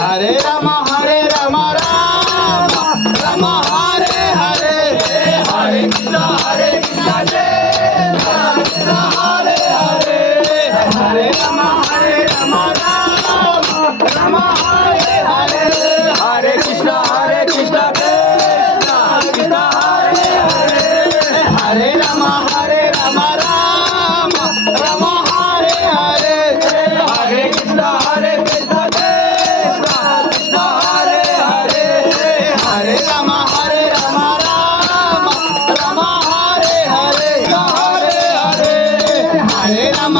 Hare Ram Ram Ram Hare Hare Hare Krishna Jai Krishna Hare Hare Hare Ram Ram Ram Hare Hare Hare Krishna Krishna Krishna Hare Hare Hare Ram Ram Ram Hare Hare Hare Krishna Krishna Krishna Hare Hare Hare Ram Ram Ram Hare Hare Hare Hare Hare Ram